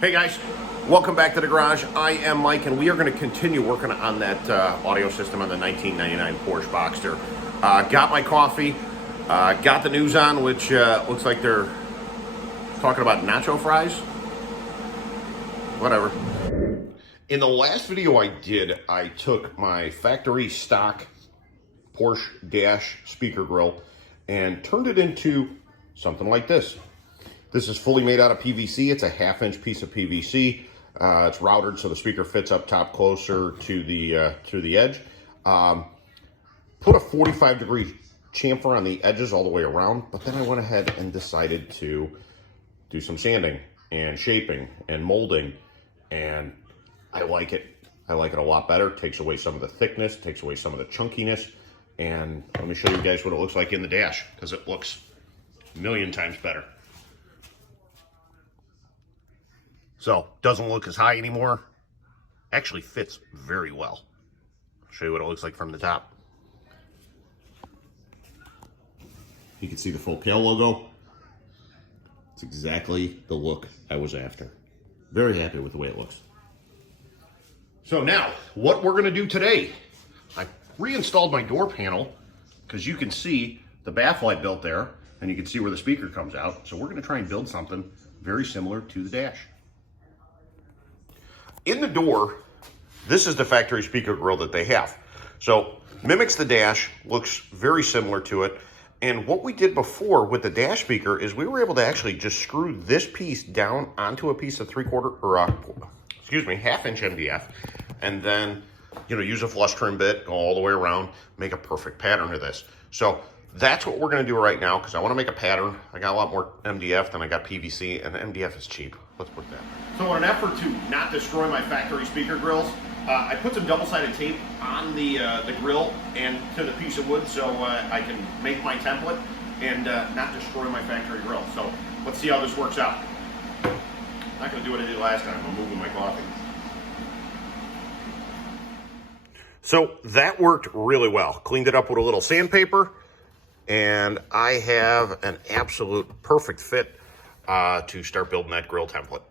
Hey guys, welcome back to the garage. I am Mike, and we are going to continue working on that audio system on the 1999 Porsche Boxster. Got my coffee, got the news on, which looks like they're talking about nacho fries. Whatever. In the last video I did, I took my factory stock Porsche dash speaker grill and turned it into something like this. This is fully made out of PVC. It's a 1/2-inch piece of PVC. It's routed so the speaker fits up top closer to the edge. Put a 45-degree chamfer on the edges all the way around, but then I went ahead and decided to do some sanding and shaping and molding, and I like it. I like it a lot better. Takes away some of the thickness, takes away some of the chunkiness, and let me show you guys what it looks like in the dash, because it looks a million times better. So, doesn't look as high anymore. Actually fits very well. I'll show you what it looks like from the top. You can see the full Kale logo. It's exactly the look I was after. Very happy with the way it looks. So now, what we're gonna do today, I reinstalled my door panel because you can see the backlight built there and you can see where the speaker comes out. So we're gonna try and build something very similar to the dash. In the door, this is the factory speaker grill that they have. So mimics the dash, looks very similar to it. And what we did before with the dash speaker is we were able to actually just screw this piece down onto a piece of 1/2-inch MDF, and then, use a flush trim bit, go all the way around, make a perfect pattern of this. So that's what we're gonna do right now, because I wanna make a pattern. I got a lot more MDF than I got PVC, and MDF is cheap. Let's put that. So in an effort to not destroy my factory speaker grills, I put some double-sided tape on the grill and to the piece of wood so I can make my template and not destroy my factory grill. So let's see how this works out. I'm not gonna do what I did last time. I'm moving my coffee. So that worked really well. Cleaned it up with a little sandpaper, and I have an absolute perfect fit to start building that grill template.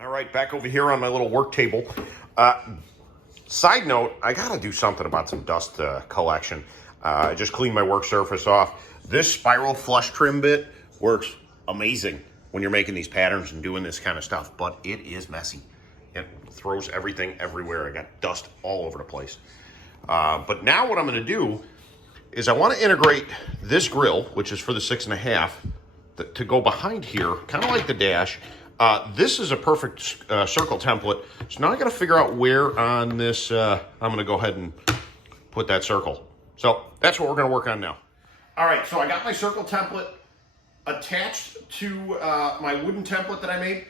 All right, back over here on my little work table. Side note, I gotta do something about some dust collection. I just cleaned my work surface off. This spiral flush trim bit works amazing when you're making these patterns and doing this kind of stuff, but it is messy. It throws everything everywhere. I got dust all over the place. But now what I'm gonna do is I wanna integrate this grill, which is for the 6.5, to go behind here, kind of like the dash. This is a perfect circle template. So now I got to figure out where on this I'm going to go ahead and put that circle. So that's what we're going to work on now. All right, so I got my circle template attached to my wooden template that I made.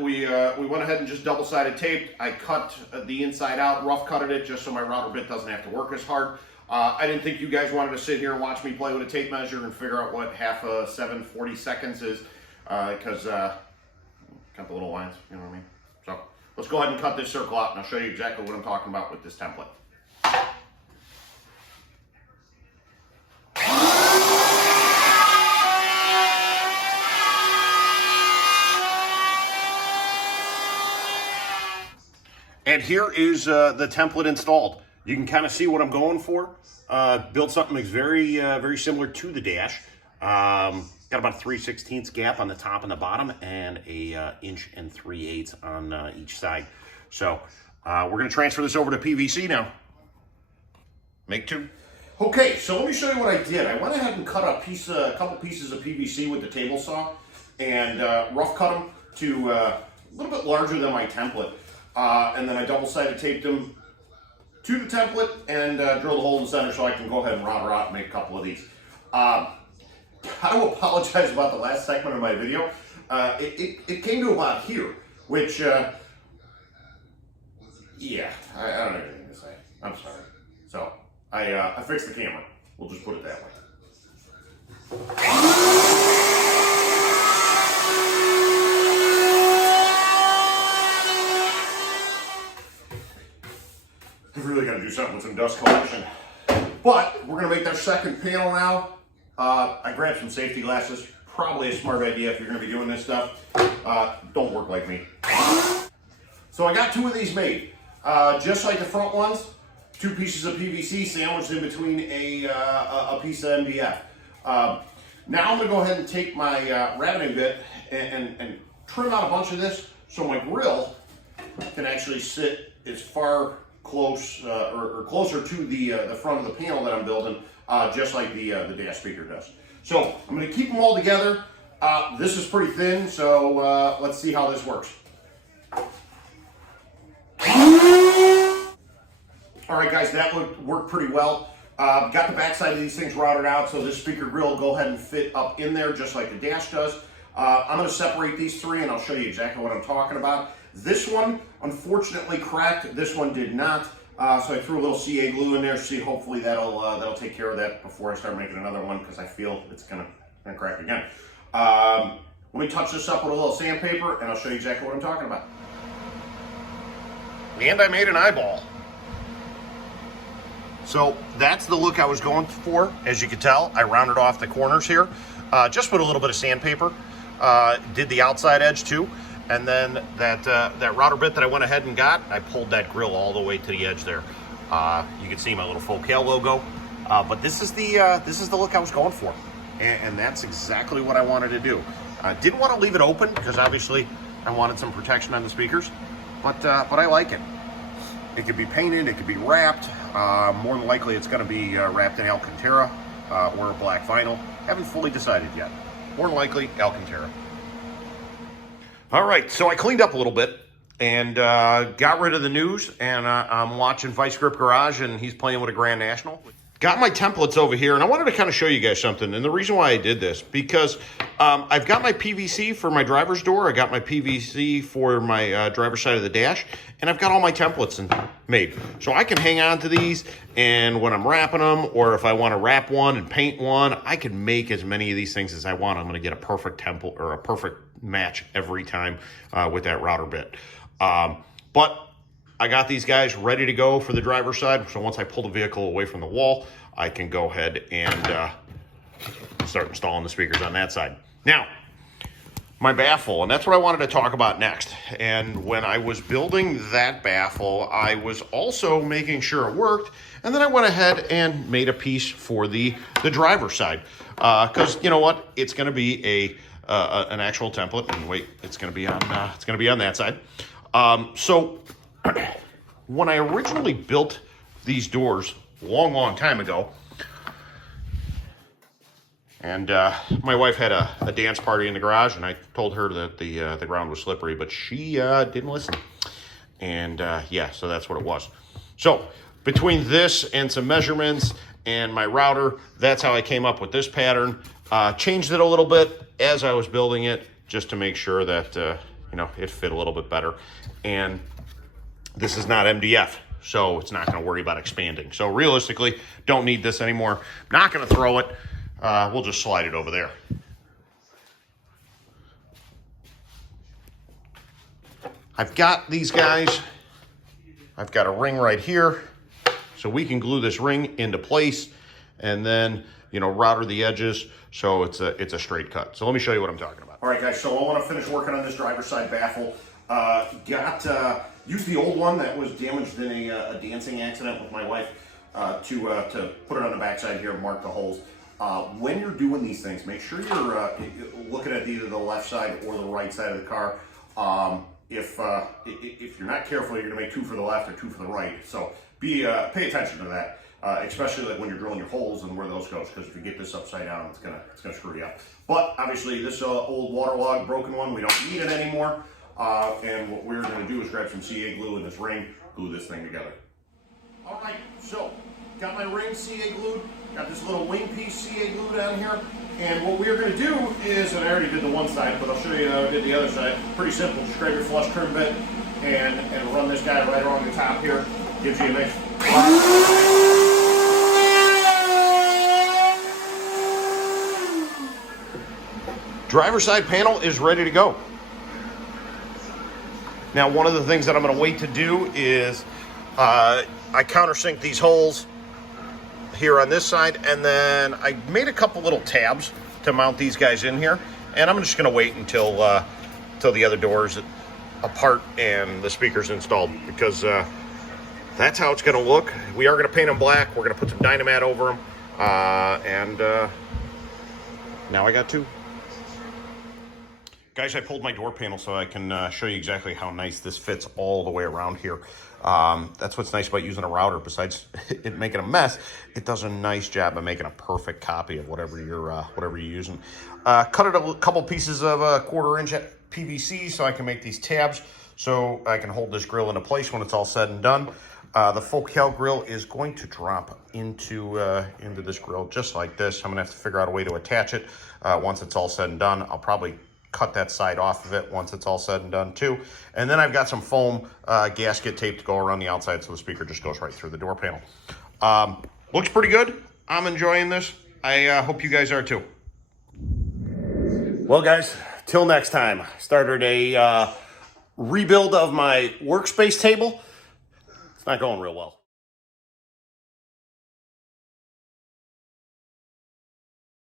We went ahead and just double-sided taped. I cut the inside out, rough cutted it just so my router bit doesn't have to work as hard. I didn't think you guys wanted to sit here and watch me play with a tape measure and figure out what 1/2 7 40 seconds is, because cut the little lines, you know what I mean? So let's go ahead and cut this circle out, and I'll show you exactly what I'm talking about with this template. And here is the template installed. You can kind of see what I'm going for. Built something that's very, very similar to the dash. Got about a 3/16 gap on the top and the bottom, and a 1 3/8 on each side. So we're going to transfer this over to PVC now. Make two. Okay, so let me show you what I did. I went ahead and cut a couple pieces of PVC with the table saw, and rough cut them to a little bit larger than my template. And then I double-sided taped them to the template and drilled a hole in the center so I can go ahead and router out and make a couple of these. I will apologize about the last segment of my video. It came to about here, which, yeah, I don't have anything to say. I'm sorry. So, I fixed the camera. We'll just put it that way. I've really got to do something with some dust collection. But we're going to make that second panel now. I grabbed some safety glasses. Probably a smart idea if you're going to be doing this stuff. don't work like me. So I got 2 of these made. Just like the front ones, 2 pieces of PVC sandwiched in between a piece of MDF. Now I'm gonna go ahead and take my rabbiting bit and trim out a bunch of this so my grill can actually sit as far close or closer to the front of the panel that I'm building, just like the dash speaker does. So I'm gonna keep them all together. This is pretty thin, so let's see how this works. All right, guys, that would work pretty well. Got the backside of these things routed out, so this speaker grill will go ahead and fit up in there just like the dash does. I'm going to separate these 3, and I'll show you exactly what I'm talking about. This one, unfortunately, cracked. This one did not. So I threw a little CA glue in there. See, hopefully that'll take care of that before I start making another one, because I feel it's gonna crack again. Let me touch this up with a little sandpaper, and I'll show you exactly what I'm talking about. And I made an eyeball. So that's the look I was going for. As you can tell, I rounded off the corners here, just with a little bit of sandpaper. Did the outside edge too, and then that router bit that I went ahead and got, I pulled that grill all the way to the edge there. You can see my little Focal logo, but this is the look I was going for, and that's exactly what I wanted to do. Didn't want to leave it open because obviously I wanted some protection on the speakers, but I like it. It could be painted, it could be wrapped. More than likely it's going to be wrapped in Alcantara or a black vinyl. Haven't fully decided yet. More than likely Alcantara. All right, so I cleaned up a little bit and got rid of the news, and I'm watching Vice Grip Garage, and he's playing with a Grand National. Got my templates over here, and I wanted to kind of show you guys something. And the reason why I did this, because I've got my PVC for my driver's door, I got my PVC for my driver's side of the dash, and I've got all my templates made. So I can hang on to these, and when I'm wrapping them, or if I want to wrap one and paint one, I can make as many of these things as I want. I'm going to get a perfect template or a perfect match every time with that router bit. But I got these guys ready to go for the driver's side, so once I pull the vehicle away from the wall, I can go ahead and start installing the speakers on that side. Now, my baffle, and that's what I wanted to talk about next. And when I was building that baffle, I was also making sure it worked, and then I went ahead and made a piece for the driver's side. Because you know what? It's going to be an actual template, and wait, it's going to be on that side. So when I originally built these doors a long time ago, and my wife had a dance party in the garage, and I told her that the ground was slippery, but she didn't listen. And yeah, so that's what it was. So between this and some measurements and my router, that's how I came up with this pattern. Changed it a little bit as I was building it, just to make sure that it fit a little bit better. And this is not MDF, so it's not going to worry about expanding. So realistically, don't need this anymore. Not going to throw it. We'll just slide it over there. I've got these guys. I've got a ring right here, so we can glue this ring into place, and then router the edges so it's a straight cut. So let me show you what I'm talking about. All right, guys. So I want to finish working on this driver's side baffle. Used the old one that was damaged in a dancing accident with my wife to put it on the backside here and mark the holes. When you're doing these things, make sure you're looking at either the left side or the right side of the car. If you're not careful, you're gonna make 2 for the left or 2 for the right. So pay attention to that, especially like when you're drilling your holes and where those goes, because if you get this upside down, it's gonna screw you up. But obviously, this old waterlogged broken one, we don't need it anymore. And what we're going to do is grab some CA glue in this ring, glue this thing together. All right, so got my ring CA glued, got this little wing piece CA glued down here, and what we're going to do is, and I already did the one side, but I'll show you how I did the other side. Pretty simple, just grab your flush trim bit and run this guy right along the top here. Gives you a nice... Driver's side panel is ready to go. Now, one of the things that I'm going to wait to do is I countersink these holes here on this side, and then I made a couple little tabs to mount these guys in here, and I'm just going to wait until till the other door's apart and the speaker's installed, because that's how it's going to look. We are going to paint them black. We're going to put some Dynamat over them. And now I got two. Guys, I pulled my door panel so I can show you exactly how nice this fits all the way around here. That's what's nice about using a router. Besides it making a mess, it does a nice job of making a perfect copy of whatever you're using. Cut it a couple pieces of 1/4 inch PVC so I can make these tabs so I can hold this grill into place when it's all said and done. The Focal grill is going to drop into this grill just like this. I'm gonna have to figure out a way to attach it once it's all said and done. I'll probably cut that side off of it once it's all said and done too. And then I've got some foam gasket tape to go around the outside so the speaker just goes right through the door panel. Looks pretty good. I'm enjoying this. I hope you guys are too. Well, guys, till next time. Started a rebuild of my workspace table. It's not going real well.